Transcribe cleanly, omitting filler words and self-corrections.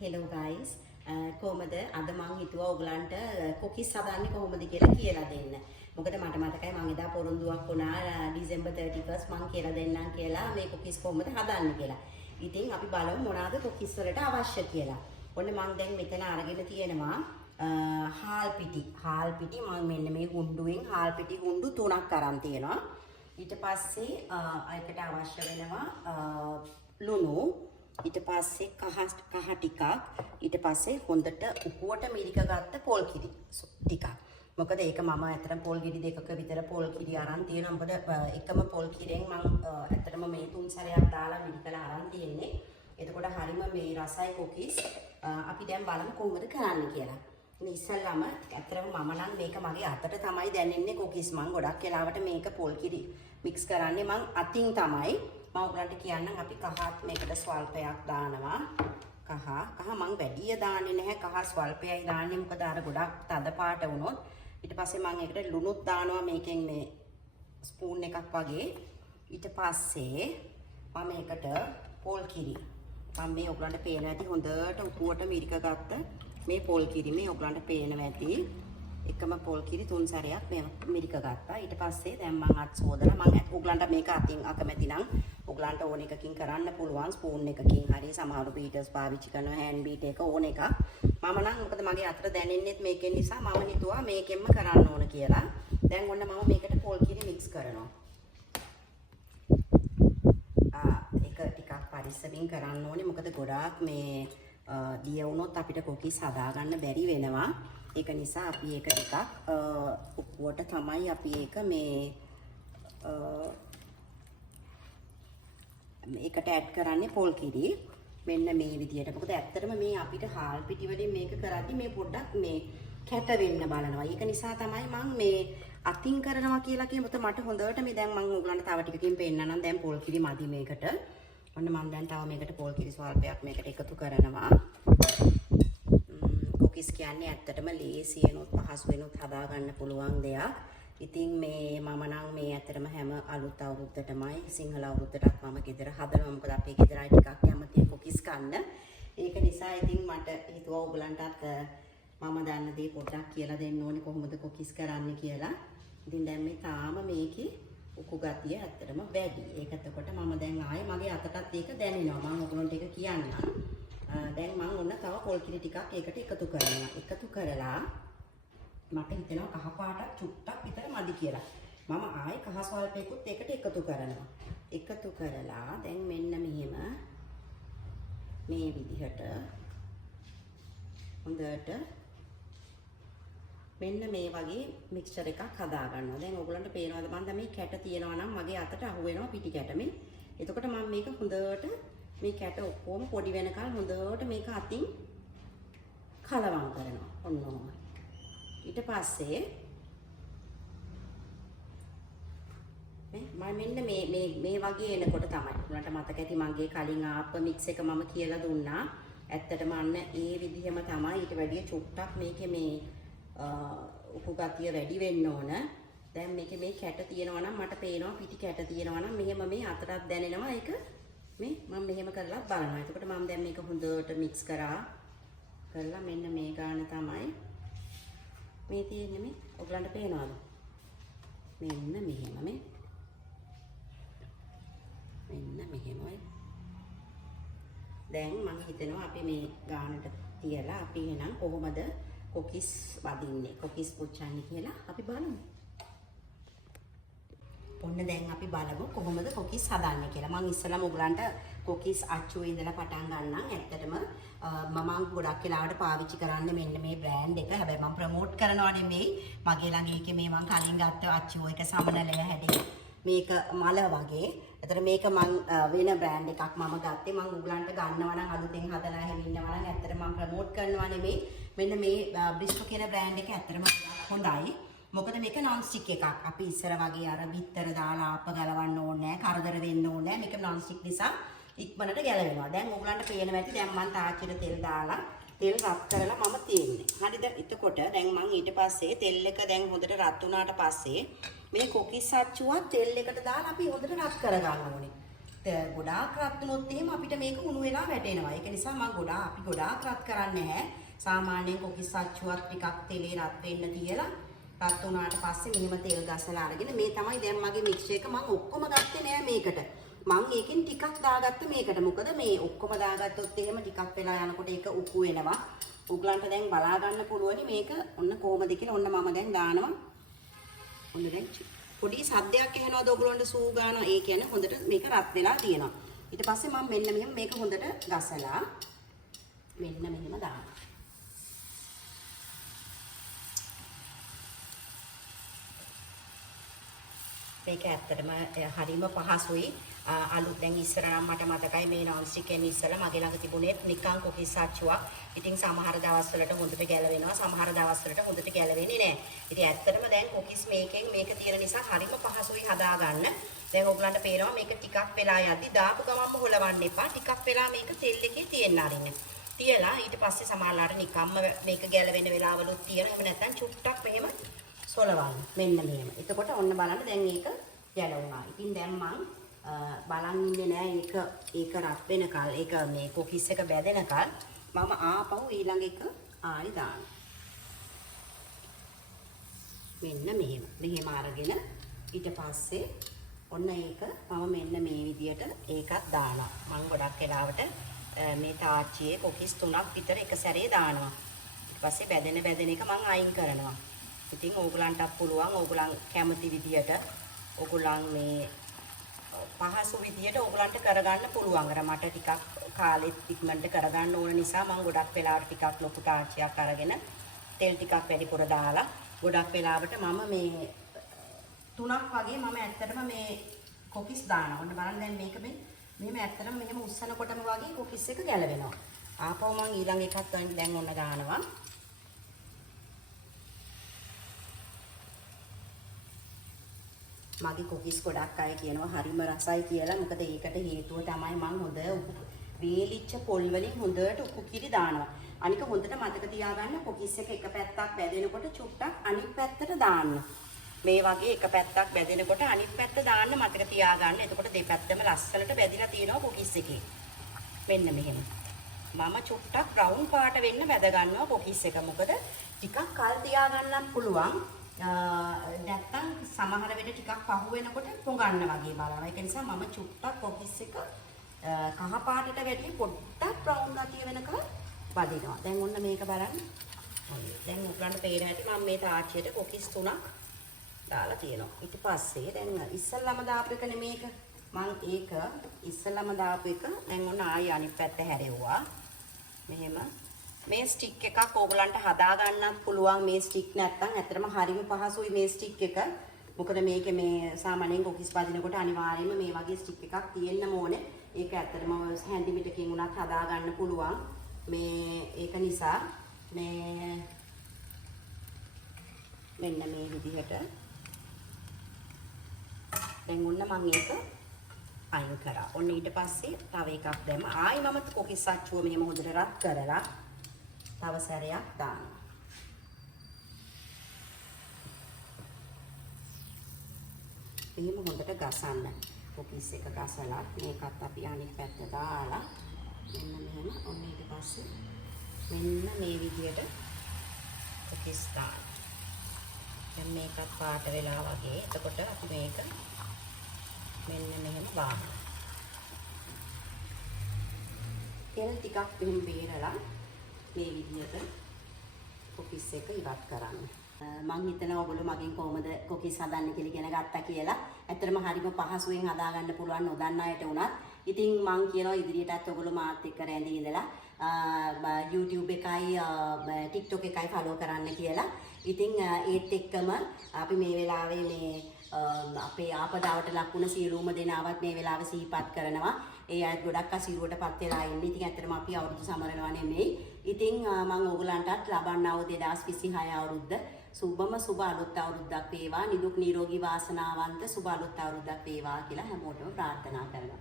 Hello guys. කොහමද අද මම හිතුවා ඔයගලන්ට කුකිස් හදන්නේ කොහොමද කියලා දෙන්න. මොකද මට මතකයි මම එදා පොරොන්දුවක් වුණා December 31st මම කියලා දෙන්නම් කියලා මේ කුකිස් කොහොමද හදන්නේ කියලා. ඉතින් අපි බලමු මොනවාද කුකිස් වලට අවශ්‍ය කියලා. ඔන්න මම දැන් මෙතන අරගෙන තියෙනවා හාල් පිටි මම මෙන්න මේ ගුඬුවෙන් හාල් පිටි ගුඬු 3ක් අරන් තියෙනවා. ඊට පස්සේ ඒකට අවශ්‍ය වෙනවා ලුණු ඊට පස්සේ කහ ටිකක් ඊට පස්සේ හොඳට උපුවට මිරික ගත්ත පොල් කිරි ටිකක්. මොකද ඒක මම ඇත්තටම පොල් කිරි දෙකක විතර පොල් කිරි අරන් තියෙනවා. මොකද එකම පොල් කිරෙන් මම ඇත්තටම මේ 3 සැරයක් දාලා මිරිකලා අරන් තියෙන්නේ. එතකොට හරිම මේ රසයි කුකිස්. අපි දැන් බලමු කොහොමද කරන්න කියලා. ඉතින් ඉස්සල්ලාම ඇත්තටම මම නම් මේක මගේ අතට තමයි දැනෙන්නේ කුකිස්. මම ගොඩක් වෙලාවට මේක පොල් කිරි මික්ස් කරන්නේ මම අතින් තමයි. මම ඔයගලන්ට කියන්නම් අපි කහත් මේකට ස්වල්පයක් දානවා. කහ මම වැඩිය දාන්නේ නැහැ. කහ ස්වල්පයයි දාන්නේ. මොකද අර ගොඩක් තද පාට වුණොත් ඊට පස්සේ මම ඒකට ලුණුත් දානවා මේකෙන් මේ ස්පූන් එකක් වගේ. ඊට පස්සේ මම මේකට පොල් කිරි මම මේ ඔයගලන්ට පේනවා ඇති හොඳට උපුවට මිරික ගත්ත මේ පොල් කිරි මේ ඔයගලන්ට පේනවා ඇති. එකම පොල් කිරි 3 සැරයක් මේ මිරික ගත්තා. ඊට පස්සේ දැන් මම අත් සෝදලා මම ඔයගලන්ට මේක අතින් අකමැති නම් ඔයගලන්ට ඕන එකකින් කරන්න පුළුවන්. ස්පූන් එකකින් හරි සමහරව බීටර්ස් පාවිච්චි කරනවා හෑන්ඩ් බීට් එක ඕන එකක්. මම නම් මොකද මගේ අතට දැනෙන්නෙත් මේකෙන් නිසා මම හිතුවා මේකෙන්ම කරන්න ඕන කියලා. දැන් ඔන්න මම මේකට පොල් කිරි මික්ස් කරනවා. ඒක ටිකක් පරිස්සමින් කරන්න ඕනේ. මොකද ගොඩාක් මේ දිය වුණොත් අපිට කුකිස් හදාගන්න බැරි වෙනවා. ඒක නිසා අපි ඒක ටිකක් උපුවට තමයි අපි ඒක මේකට ඇඩ් කරන්නේ පොල් කිරි. මෙන්න මේ විදියට. මොකද ඇත්තටම මේ අපිට හාල් පිටි වලින් මේක කරද්දි මේ පොඩ්ඩක් මේ කැට වෙන්න බලනවා. ඒක නිසා තමයි මම මේ අතින් කරනවා කියලා කියමුත් මට හොඳට මේ දැන් මම ඔයගලන්ට තව ටිකකින් පෙන්නන්නම්. දැන් පොල් කිරි මදි මේකට. ඔන්න මම දැන් තව මේකට පොල් කිරි ස්වල්පයක් මේකට එකතු කරනවා. කුකිස් කියන්නේ ඇත්තටම ලේසියෙනුත් පහසුවෙනුත් හදාගන්න පුළුවන් දෙයක්. ඉතින් මේ මම නම් මේ ඇත්තටම හැම අලුත් අවුරුද්දටමයි සිංහල අවුරුද්දටත් මම ගෙදර හදනවා. මොකද අපේ ගෙදර අය ටිකක් කැමති කුකිස් කන්න. ඒක නිසා ඉතින් මට හිතුවා ඔයගලන්ටත් මම දන්න දේ පොඩ්ඩක් කියලා දෙන්න ඕනේ කොහොමද කුකිස් කරන්න කියලා. ඉතින් දැන් මේ තාම මේකේ උකු ගතිය ඇත්තටම වැඩි. ඒක එතකොට මම දැන් ආයේ මගේ අතටත් ඒක දැනෙනවා. මම ඔයගලන්ට ඒක කියන්නම්. දැන් මම ඔන්න තව පොල් කිරි ටිකක් ඒකට එකතු කරනවා. එකතු කරලා මට හිතෙනවා කහ පාටක් චුට්ටක් විතර මදි කියලා. මම ආයේ කහ ස්වල්පයකුත් ඒකට එකතු කරනවා. එකතු කරලා දැන් මෙන්න මෙහෙම මේ විදිහට හොඳට මෙන්න මේ වගේ මික්ස්චර් එකක් හදා ගන්නවා. දැන් ඔයගලන්ට පේනවද මන්ද මේ කැට තියෙනවා නම් මගේ අතට අහු වෙනවා පිටි කැට මේ. එතකොට මම මේක හොඳට මේ කැට ඔක්කොම පොඩි වෙනකල් හොඳට මේක අතින් කලවම් කරනවා. ඔන්න ඔහොම. ඊට පස්සේ මම මෙන්න මේ වගේ එනකොට තමයි උනට මතක ඇති මගේ කලින් ආප්ප මික්ස් එක මම කියලා දුන්නා. ඇත්තටම අන්න ඒ විදිහම තමයි. ඊට වැඩිය චුට්ටක් මේකේ මේ උපු ගතිය වැඩි වෙන්න ඕන. දැන් මේකේ මේ කැට තියෙනවා නම් මට පේනවා පිටි කැට තියෙනවා නම් මෙහෙම මේ අතරක් දැනෙනවා. ඒක මේ මම මෙහෙම කරලා බලනවා. එතකොට මම දැන් මේක හොඳට මික්ස් කරලා මෙන්න මේ ගාන තමයි මේ තියෙන්නේ මේ ඔයගලන්ට පේනවද? මෙන්න මෙහෙම මෙන්න මෙහෙමයි. දැන් මම හිතනවා අපි මේ ගානට තියලා අපි එහෙනම් කොහොමද කුකිස් වදින්නේ කුකිස් පුච්චන්නේ කියලා අපි බලමු. ඔන්න දැන් අපි බලමු කොහොමද කුකිස් හදන්නේ කියලා. මම ඉස්සෙල්ලාම ඔයගලන්ට කුකිස් අච්චුවේ ඉඳලා පටන් ගන්නම්. ඇත්තටම මම ගොඩක් වෙලාවට පාවිච්චි කරන්නේ මෙන්න මේ බ්‍රෑන්ඩ් එක. හැබැයි මම ප්‍රොමෝට් කරනවා නෙමෙයි. මගේ ළඟ ඒකේ මේ මම කලින් ගත්ත අච්චුව එක සමනලය හැටි. මේක මල වගේ. ඒතර මේක මම වෙන බ්‍රෑන්ඩ් එකක් මම ගත්තේ. මම ඔයගලන්ට ගන්නවා නම් අලුතෙන් හදලා එහෙම ඉන්නවා නම් ඇත්තටම මම ප්‍රොමෝට් කරනවා නෙමෙයි. මෙන්න මේ බ්‍රිස්ටෝ කියන බ්‍රෑන්ඩ් එක ඇත්තටම හොඳයි. මොකද මේක non stick එකක්. අපි ඉස්සර වගේ අර බිත්තර දාලා ආප්ප ගලවන්න ඕනේ නැහැ. කරදර වෙන්න ඕනේ නැහැ. මේක non stick නිසා ඉක්මනට ගැලවෙනවා. දැන් ඔයගලන්ට පේනවා ඇති දැන් මම තාච්චියට තෙල් දාලා තෙල් රත් කරලා මම තියෙන්නේ. හරිද? එතකොට දැන් මම ඊට පස්සේ තෙල් එක දැන් හොඳට රත් වුණාට පස්සේ මේ කුකිස් අච්චුවත් තෙල් එකට දාලා අපි හොඳට රත් කරගන්න ඕනේ. ගොඩාක් රත් වුණොත් එහෙම අපිට මේක උණු වෙලා වැටෙනවා. ඒක නිසා අපි ගොඩාක් රත් කරන්නේ නැහැ. සාමාන්‍යයෙන් කොකිස් අච්චුවක් ටිකක් තෙලේ රත් වෙන්න තියලා රත් වුණාට පස්සේ මෙහෙම තෙල් ගසලා අරගෙන මේ තමයි දැන් මගේ මික්ස් එක මම ඔක්කොම ගත්තේ නෑ මේකට. මම ඒකෙන් ටිකක් දාගත්ත මේකට. මොකද මේ ඔක්කොම දාගත්තොත් එහෙම ටිකක් වෙලා යනකොට ඒක උකු වෙනවා. උගලන්ට දැන් බලා ගන්න පුළුවනි මේක ඔන්න කොහමද කියලා. ඔන්න මම දැන් දානවා. ඔන්න දැන් පොඩි සද්දයක් ඇහෙනවද ඔයගොල්ලන්ට සූ ගන්නවා. ඒ කියන්නේ හොඳට මේක රත් වෙලා තියෙනවා. ඊට පස්සේ මම මෙන්න මෙහෙම මේක හොඳට ගසලා මෙන්න මෙහෙම දානවා. මේක ඇත්තටම හරිම පහසුයි. අලුත් දැන් ඉස්සර නම් මට මතකයි මේ non stick එකෙන් ඉස්සලා මගේ ළඟ තිබුණේ නිකන් කොකිස් අච්චුවක්. ඉතින් සමහර දවස් වලට හොඳට ගැලවෙනවා, සමහර දවස් වලට හොඳට ගැලවෙන්නේ නැහැ. ඉතින් ඇත්තටම දැන් කොකිස් මේකෙන් මේක තියෙන නිසා හරිම පහසුයි හදාගන්න. දැන් ඔයගලන්ට පේනවා මේක ටිකක් වෙලා යද්දි දාපු ගමන්ම හොලවන්න එපා. ටිකක් වෙලා මේක තෙල් එකේ තියෙන්න අරින්න. තියලා ඊට පස්සේ සමහරලාට නිකම්ම මේක ගැලවෙන වෙලාවලුත් තියෙනවා. එහෙම නැත්නම් චුට්ටක් මෙහෙම සොලවන්න. මෙන්න මෙහෙම. එතකොට ඔන්න බලන්න දැන් මේක ගැලවුණා. ඉතින් දැන් මම බලන් ඉන්නේ නෑ ඒක රත් වෙනකල්. ඒක මේ කොකිස් එක බැදෙනකල් මම ආපහු ඊළඟ එක ආයි දානවා. මෙන්න මෙහෙම. මෙහෙම අරගෙන ඊට පස්සේ ඔන්න ඒක මම මෙන්න මේ විදියට ඒකත් දානවා. මම ගොඩක් වෙලාවට මේ තාච්චියේ කොකිස් 3ක් විතර එක සැරේ දානවා. ඊට පස්සේ බැදෙන එක මම අයින් කරනවා. ඉතින් ඕගලන්ටත් පුළුවන් ඕගලන් කැමති විදියට ඕගලන් මේ පහසු විදියට ඕගලන්ට කරගන්න පුළුවන්. අර මට ටිකක් කාලෙත් ඉක්මනට කරගන්න ඕන නිසා මම ගොඩක් වෙලාවට ටිකක් ලොකු තාච්චියක් අරගෙන තෙල් ටිකක් වැඩිපුර දාලා ගොඩක් වෙලාවට මම මේ 3ක් වගේ මම ඇත්තටම මේ කොකිස් දානවා. ඔන්න බලන්න දැන් මේක මෙහෙම ඇත්තටම මෙහෙම උස්සනකොටම වගේ කොකිස් එක ගැලවෙනවා. ආපහු මම ඊළඟ එකක් දැන් ඔන්න දානවා. මගේ කොකිස් ගොඩක් අය කියනවා හරිම රසයි කියලා. මොකද ඒකට හේතුව තමයි මම හොඳ වේලිච්ච පොල් වලින් හොඳට උකු කිරි දානවා. අනික හොඳට මතක තියාගන්න කොකිස් එක පැත්තක් බැදෙනකොට චුට්ටක් අනිත් පැත්තට දාන්න. මේ වගේ එක පැත්තක් බැදෙනකොට අනිත් පැත්ත දාන්න මතක තියාගන්න. එතකොට දෙපැත්තම ලස්සනට බැදිලා තියෙනවා කොකිස් එකේ. මෙන්න මෙහෙම. මම චුට්ටක් බ්‍රවුන් පාට වෙන්න බැද ගන්නවා කොකිස් එක. මොකද ටිකක් කල් තියාගන්නත් පුළුවන්. නැත්තම් සමහර වෙලට ටිකක් පහු වෙනකොට පොඟන්න වගේ බලනවා. ඒක නිසා මම චුට්ටක් කොකිස් එක කහ පාටට වැඩි පොඩ්ඩක් බ්‍රවුන් ගතිය වෙනකන් වදිනවා. දැන් ඔන්න මේක බලන්න. දැන් උගලන්ට පේන හැටි මම මේ තාච්චියට කොකිස් 3ක් දාලා තියෙනවා. ඊට පස්සේ දැන් ඉස්සල්ලාම දාපු එක නෙමේක. මම ඒක ඉස්සල්ලාම දාපු එක දැන් ඔන්න ආයෙ අනිත් පැත්ත හැරෙව්වා. මෙහෙම මේ ස්ටික් එකක් ඕගලන්ට හදා ගන්නත් පුළුවන්. මේ ස්ටික් නැත්තම් ඇත්තටම හරිම පහසුයි මේ ස්ටික් එක. මොකද මේකේ මේ සාමාන්‍යයෙන් කොකිස් බදිනකොට අනිවාර්යයෙන්ම මේ වගේ ස්ටික් එකක් තියෙන්න ඕනේ. ඒක ඇත්තටම හැන්ඩිමිටකින් උනත් හදා ගන්න පුළුවන්. මේ ඒක නිසා මේ මෙන්න මේ විදිහට දැන් ඔන්න මම ඒක අයින් කරා. ඔන්න ඊට පස්සේ තව එකක් දැම්ම. ආයි මම කොකිස් අච්චුව මෙහෙම හොඳට රත් කරලා තව සැරයක් දානවා. එහෙම හොඳට ගසන්න. කොකිස් එක ගසලා මේකත් අපි අනිත් පැත්ත දාලා මෙන්න මෙහෙම ඔන්න ඊට පස්සේ මෙන්න මේ විදිහට කොකිස් දාන්න. දැන් මේකත් පාට වෙලා වගේ. එතකොට අපි මේක මෙන්න මෙහෙම දානවා. තෙල් ටිකක් මෙහෙම බේරලා මේ විදිහට කොකිස් එක ඉවත් කරන්න. මම හිතනවා ඔයගොල්ලෝ මගෙන් කොහොමද කොකිස් හදන්නේ කියලා ඉගෙන ගත්තා කියලා. ඇත්තටම හරිම පහසුවෙන් හදා ගන්න පුළුවන් නොදන්න අයට උනත්. ඉතින් මම කියනවා ඉදිරියටත් ඔයගොල්ලෝ මාත් එක්ක රැඳී ඉඳලා YouTube එකයි TikTok එකයි follow කරන්න කියලා. ඉතින් ඒත් එක්කම අපි මේ වෙලාවේ මේ අපේ ආපදාවට ලක් වුණ සියලුම දෙනාවත් මේ වෙලාවේ සිහිපත් කරනවා. ඒ අය ගොඩක් අසීරුවටපත් වෙලා ඉන්නේ. ඉතින් ඇත්තටම අපි අවුරුදු සමරනවා නෙමෙයි. ඉතින් මම ඕගලන්ටත් ලබන්නා වූ 2026 අවුරුද්ද සුබම සුබ අලුත් අවුරුද්දක් වේවා. නිදුක් නිරෝගී වාසනාවන්ත සුබ අලුත් අවුරුද්දක් වේවා කියලා හැමෝටම ප්‍රාර්ථනා කරනවා.